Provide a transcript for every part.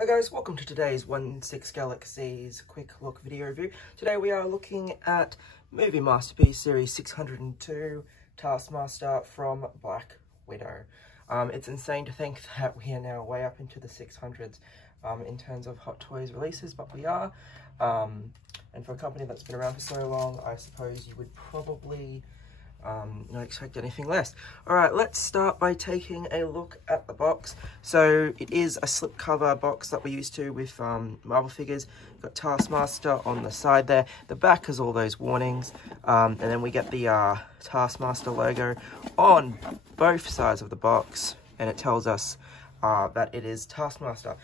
Hi guys, welcome to today's 1/6 Galaxies quick look video review. Today we are looking at movie masterpiece series 602, Taskmaster from Black Widow. It's insane to think that we are now way up into the 600s in terms of Hot Toys releases, but we are. And for a company that's been around for so long, I suppose you would probably not expect anything less. Alright, let's start by taking a look at the box. So it is a slipcover box that we're used to with Marvel figures. We've got Taskmaster on the side there. The back has all those warnings. And then we get the Taskmaster logo on both sides of the box. And it tells us that it is Taskmaster.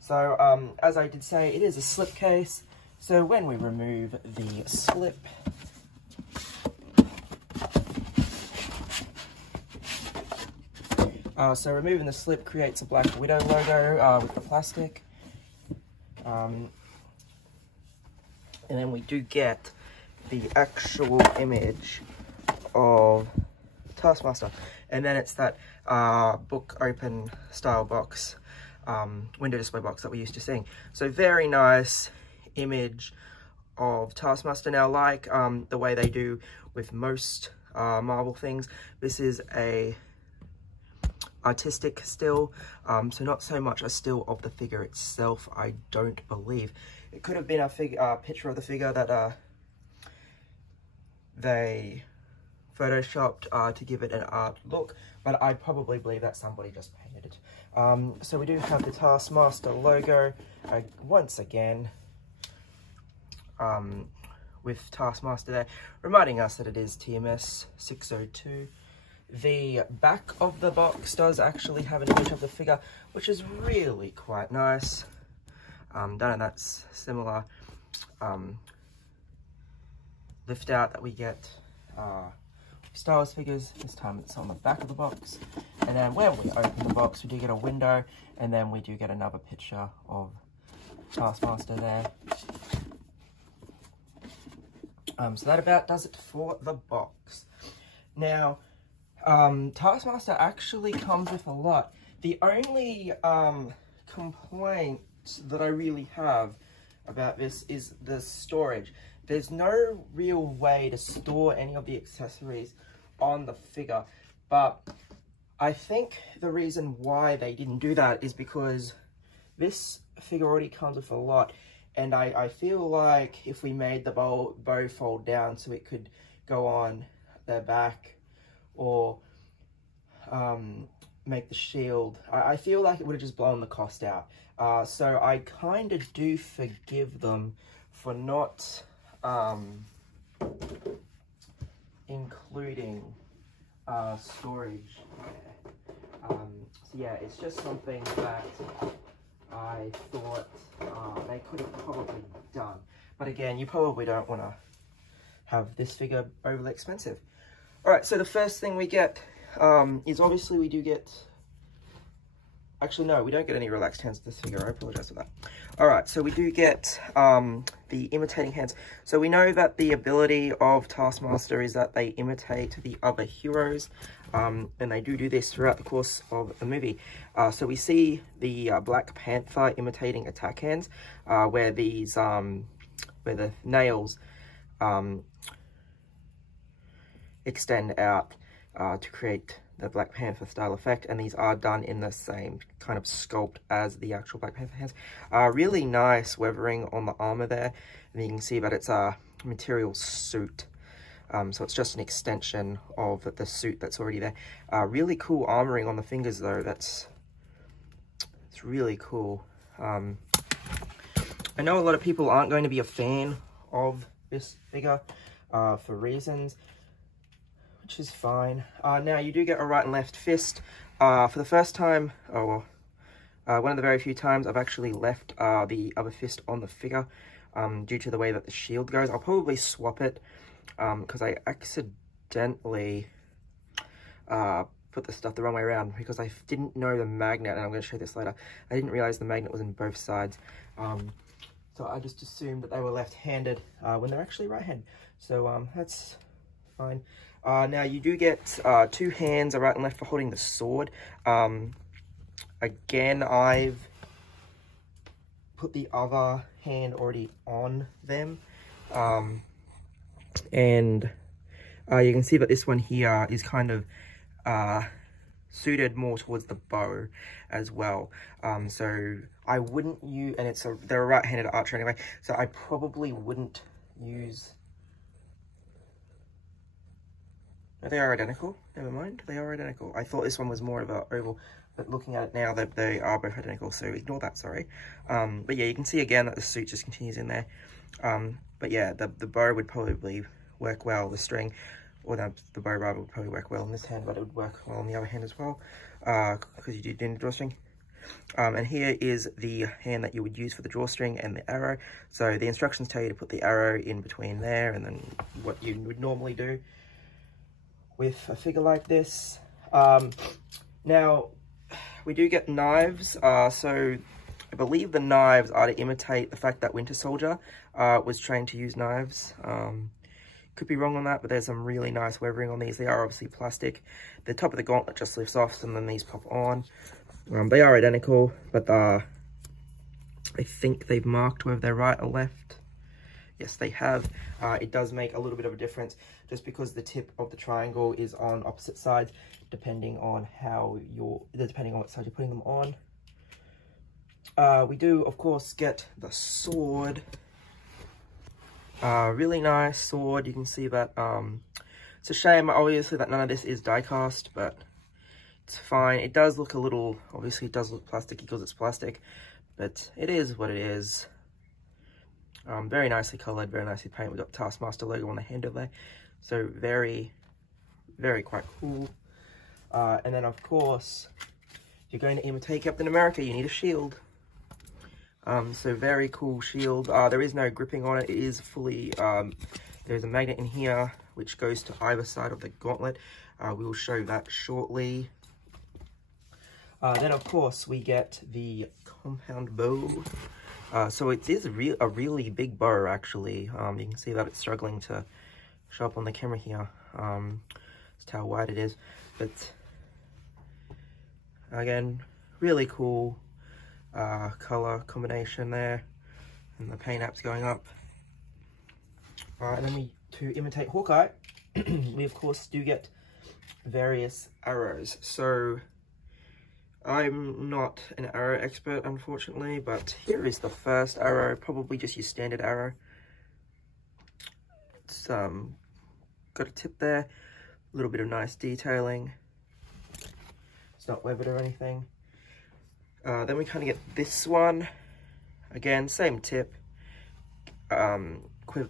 So as I did say, it is a slipcase. So when we remove the slip, so removing the slip creates a Black Widow logo with the plastic. And then we do get the actual image of Taskmaster. And then it's that book open style box, window display box that we're used to seeing. So very nice image of Taskmaster. Now, like the way they do with most Marvel things, this is a artistic still, so not so much a still of the figure itself, I don't believe. It could have been a picture of the figure that they photoshopped to give it an art look, but I probably believe that somebody just painted it. So we do have the Taskmaster logo once again, with Taskmaster there, reminding us that it is TMS 602. The back of the box does actually have an image of the figure, which is really quite nice. Don't know, that's similar lift out that we get Star Wars figures. This time it's on the back of the box. And then when we open the box, we do get a window, and then we do get another picture of Taskmaster there. So that about does it for the box. Now, Taskmaster actually comes with a lot. The only complaint that I really have about this is the storage. There's no real way to store any of the accessories on the figure, but I think the reason why they didn't do that is because this figure already comes with a lot, and I feel like if we made the bow fold down so it could go on their back, or make the shield, I feel like it would have just blown the cost out. So I kind of do forgive them for not including storage there. So yeah, it's just something that I thought they could have probably done. But again, you probably don't want to have this figure overly expensive. Alright, so the first thing we get is obviously we do get... Actually, no, we don't get any relaxed hands to this figure. I apologize for that. Alright, so we do get the Imitating Hands. So we know that the ability of Taskmaster is that they imitate the other heroes. And they do this throughout the course of the movie. So we see the Black Panther imitating attack hands, where these, where the nails extend out to create the Black Panther style effect, and these are done in the same kind of sculpt as the actual Black Panther hands. Really nice weathering on the armor there, and you can see that it's a material suit, so it's just an extension of the suit that's already there. Really cool armoring on the fingers though, it's really cool. I know a lot of people aren't going to be a fan of this figure for reasons, which is fine. Now, you do get a right and left fist. For the first time, one of the very few times, I've actually left the other fist on the figure due to the way that the shield goes. I'll probably swap it because I accidentally put the stuff the wrong way around because I didn't know the magnet, and I'm going to show this later. I didn't realize the magnet was in both sides. So I just assumed that they were left-handed when they're actually right-handed. So that's fine. Now you do get two hands, a right and left, for holding the sword. Again, I've put the other hand already on them. And you can see that this one here is kind of suited more towards the bow as well. So I wouldn't use, and they're a right-handed archer anyway, so I probably wouldn't use. No, they are identical. Never mind, they are identical. I thought this one was more of an oval, but looking at it now, they are both identical, so ignore that, sorry. But yeah, you can see again that the suit just continues in there. But yeah, the bow would probably work well, the string, or the bow rather would probably work well in this hand, but it would work well on the other hand as well, because you do need a drawstring. And here is the hand that you would use for the drawstring and the arrow. So the instructions tell you to put the arrow in between there, and then what you would normally do with a figure like this. Now, we do get knives, so I believe the knives are to imitate the fact that Winter Soldier was trained to use knives. Could be wrong on that, but there's some really nice weathering on these. They are obviously plastic. The top of the gauntlet just lifts off, and then these pop on. They are identical, but I think they've marked whether they're right or left. Yes, they have. It does make a little bit of a difference just because the tip of the triangle is on opposite sides, depending on what side you're putting them on. We do, of course, get the sword. Really nice sword. You can see that. It's a shame, obviously, that none of this is die cast, but it's fine. It does look a little, obviously, it does look plasticky because it's plastic, but it is what it is. Very nicely coloured, very nicely painted. We've got the Taskmaster logo on the handle there. So very, very quite cool. And then, of course, if you're going to imitate Captain America, you need a shield. So very cool shield. There is no gripping on it. It is fully, there's a magnet in here, which goes to either side of the gauntlet. We will show that shortly. Then, of course, we get the compound bow. So it is a really big bow, actually. You can see that it's struggling to show up on the camera here. Just how wide it is. But again, really cool color combination there, and the paint apps going up. And then to imitate Hawkeye, we of course do get various arrows. So I'm not an arrow expert, unfortunately, but here is the first arrow, probably just your standard arrow. It's got a tip there, a little bit of nice detailing. It's not weathered or anything. Then we kind of get this one. Again, same tip. Quill,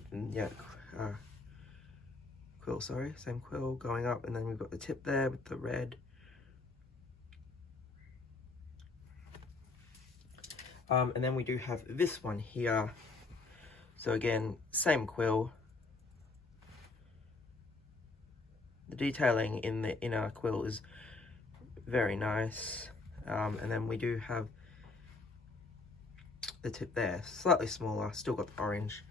sorry, same quill going up, and then we've got the tip there with the red. And then we do have this one here. So again, same quill. The detailing in the inner quill is very nice. And then we do have the tip there, slightly smaller, still got the orange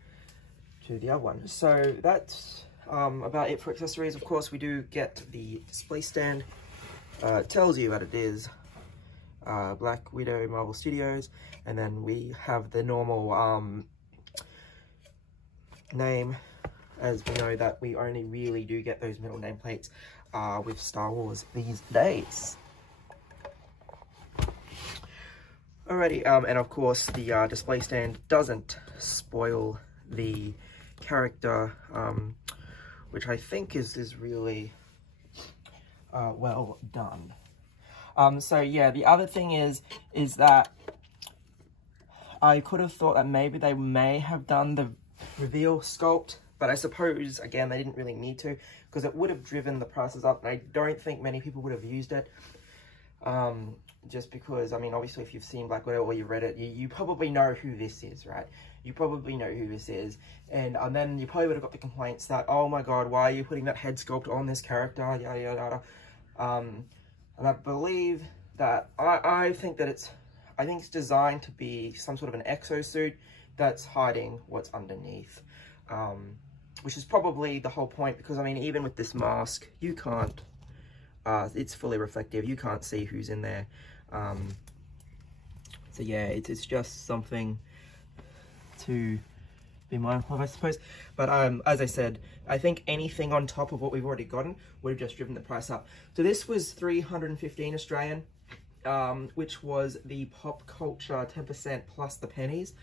to the other one. So that's about it for accessories. Of course, we do get the display stand. It tells you that it is Black Widow Marvel Studios, and then we have the normal name, as we know that we only really do get those metal nameplates with Star Wars these days. Alrighty, and of course the display stand doesn't spoil the character, which I think is really well done. So yeah, the other thing is that I could have thought that maybe they may have done the reveal sculpt, but I suppose, again, they didn't really need to, because it would have driven the prices up, and I don't think many people would have used it. Just because, I mean, obviously, if you've seen Black Widow or you've read it, you probably know who this is, right? You probably know who this is. And then you probably would have got the complaints that, oh my god, why are you putting that head sculpt on this character, yada, yada, yada. And I believe that, I think it's designed to be some sort of an exosuit that's hiding what's underneath. Which is probably the whole point, because, I mean, even with this mask, you can't, it's fully reflective, you can't see who's in there. So yeah, it's just something to be mindful of, I suppose. But as I said, I think anything on top of what we've already gotten would have just driven the price up. So this was 315 Australian, which was the Pop Culture 10% plus the pennies.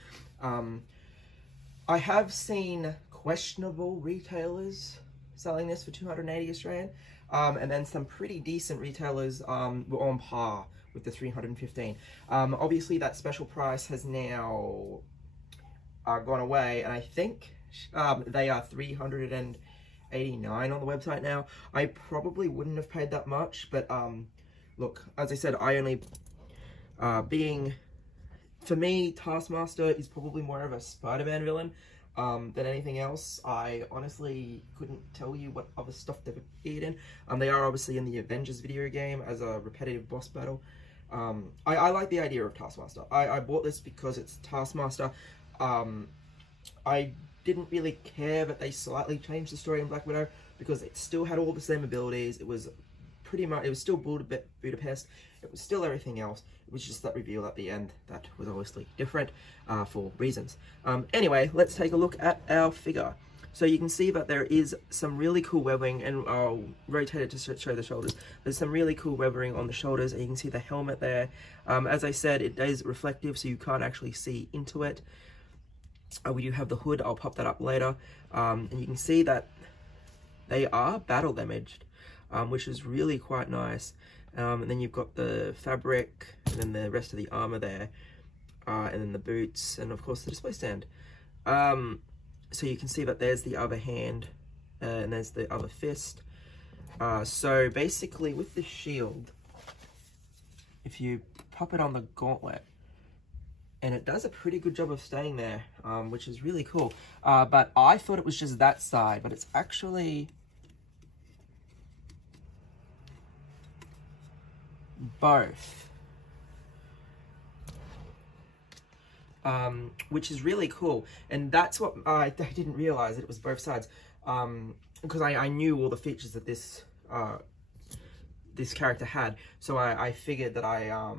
I have seen questionable retailers selling this for 280 Australian, and then some pretty decent retailers were on par with the 315. Obviously that special price has now gone away, and I think they are 389 on the website now. I probably wouldn't have paid that much, but look, as I said, I only for me, Taskmaster is probably more of a Spider-Man villain than anything else. I honestly couldn't tell you what other stuff they've appeared in. They are obviously in the Avengers video game as a repetitive boss battle. I like the idea of Taskmaster. I bought this because it's Taskmaster. I didn't really care that they slightly changed the story in Black Widow because it still had all the same abilities. It was pretty much, it was still Budapest. It was still everything else. It was just that reveal at the end that was obviously different for reasons. Anyway, let's take a look at our figure. So you can see that there is some really cool webbing, and I'll rotate it to show the shoulders. There's some really cool webbing on the shoulders, and you can see the helmet there. As I said, it is reflective, so you can't actually see into it. We do have the hood. I'll pop that up later. And you can see that they are battle damaged, which is really quite nice. And then you've got the fabric, and then the rest of the armor there, and then the boots, and of course the display stand. So you can see that there's the other hand, and there's the other fist. So basically with the shield, if you pop it on the gauntlet, and it does a pretty good job of staying there, which is really cool. But I thought it was just that side, but it's actually both. Which is really cool, and that's what I didn't realize, that it was both sides, because I knew all the features that this this character had, so I figured that I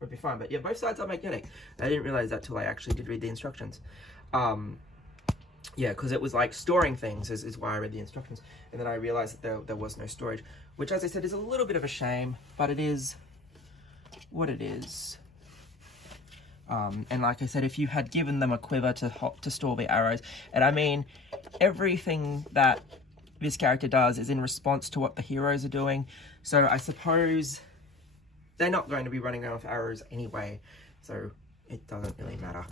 would be fine. But yeah, both sides are magnetic. I didn't realize that till I actually did read the instructions. Yeah, because it was like storing things is why I read the instructions, and then I realized that there was no storage, which, as I said, is a little bit of a shame, but it is what it is. And like I said, if you had given them a quiver to store the arrows, and I mean, everything that this character does is in response to what the heroes are doing, so I suppose they're not going to be running around with arrows anyway, so it doesn't really matter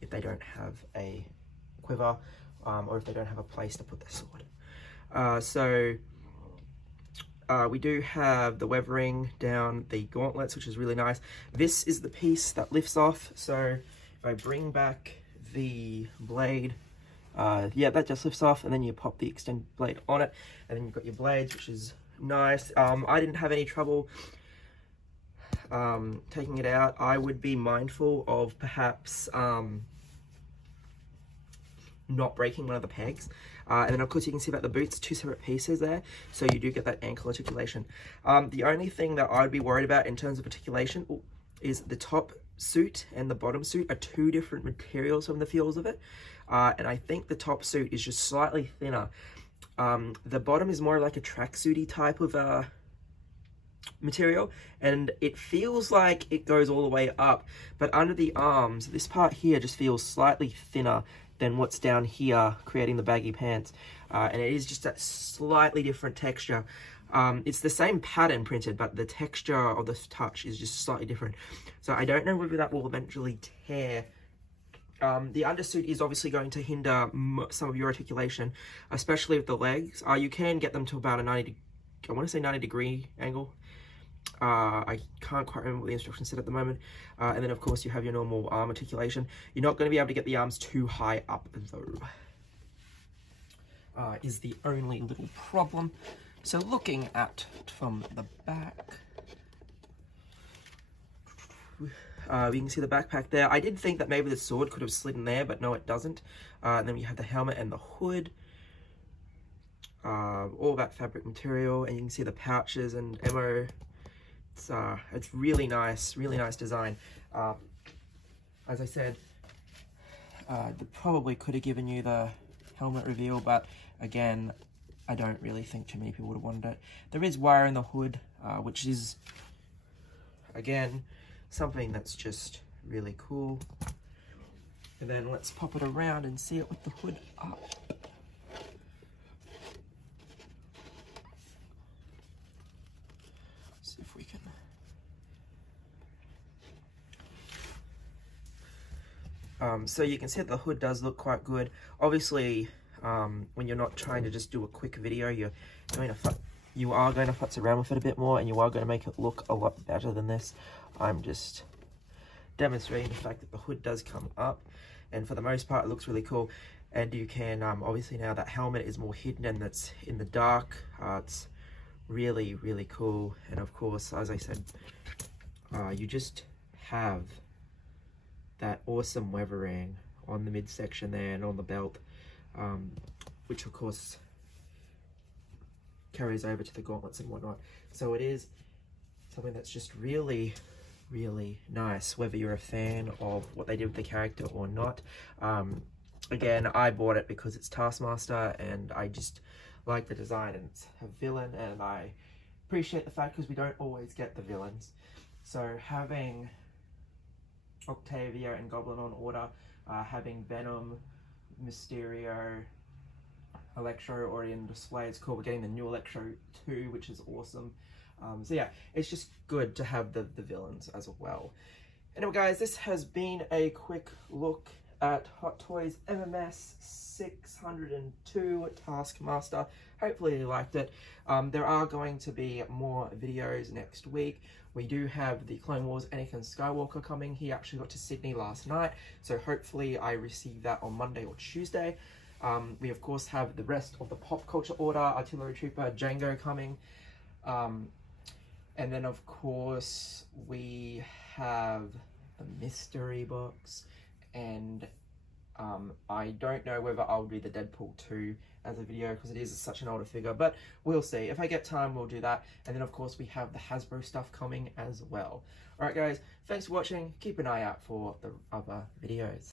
if they don't have a quiver, or if they don't have a place to put their sword. We do have the webbing down the gauntlets, which is really nice. This is the piece that lifts off, so if I bring back the blade, yeah, that just lifts off, and then you pop the extended blade on it, and then you've got your blades, which is nice. I didn't have any trouble taking it out. I would be mindful of perhaps not breaking one of the pegs. And then of course you can see about the boots, two separate pieces there, so you do get that ankle articulation. The only thing that I'd be worried about in terms of articulation is the top suit and the bottom suit are two different materials from the feels of it, and I think the top suit is just slightly thinner. The bottom is more like a tracksuity type of material, and it feels like it goes all the way up, but under the arms, this part here just feels slightly thinner than what's down here, creating the baggy pants, and it is just that slightly different texture. It's the same pattern printed, but the texture of the touch is just slightly different, so I don't know whether that will eventually tear. The undersuit is obviously going to hinder some of your articulation, especially with the legs. You can get them to about a 90 degree angle. I can't quite remember what the instructions said at the moment. And then of course you have your normal arm articulation. You're not going to be able to get the arms too high up though, is the only little problem. So looking at from the back, you can see the backpack there. I did think that maybe the sword could have slid in there, but no, it doesn't. And then you have the helmet and the hood, all that fabric material, and you can see the pouches and ammo. It's really nice design. As I said, Probably could have given you the helmet reveal, but again, I don't really think too many people would have wanted it. There is wire in the hood, which is, again, something that's just really cool. And then let's pop it around and see it with the hood up. See if we can. So you can see that the hood does look quite good. Obviously, when you're not trying to just do a quick video, you are going to futz around with it a bit more, and you are going to make it look a lot better than this. I'm just demonstrating the fact that the hood does come up, and for the most part it looks really cool. And you can obviously, now that helmet is more hidden and it's in the dark, it's really, really cool. And of course, as I said, you just have that awesome weathering on the midsection there and on the belt, which of course carries over to the gauntlets and whatnot. So it is something that's just really, really nice, whether you're a fan of what they did with the character or not. Again, I bought it because it's Taskmaster, and I just like the design, and it's a villain, and I appreciate the fact because we don't always get the villains. So having Octavia and Goblin on order, having Venom, Mysterio, Electro already in display, it's cool. We're getting the new Electro too, which is awesome. So yeah, it's just good to have the villains as well. Anyway guys, this has been a quick look at Hot Toys MMS 602 Taskmaster. Hopefully you liked it. There are going to be more videos next week. We do have the Clone Wars Anakin Skywalker coming. He actually got to Sydney last night, so hopefully I receive that on Monday or Tuesday. We of course have the rest of the Pop Culture Order, Artillery Trooper, Django coming. And then of course we have a mystery box, and I don't know whether I'll do the Deadpool 2 as a video because it is such an older figure, but we'll see. If I get time, we'll do that. And then of course we have the Hasbro stuff coming as well. Alright guys, thanks for watching. Keep an eye out for the other videos.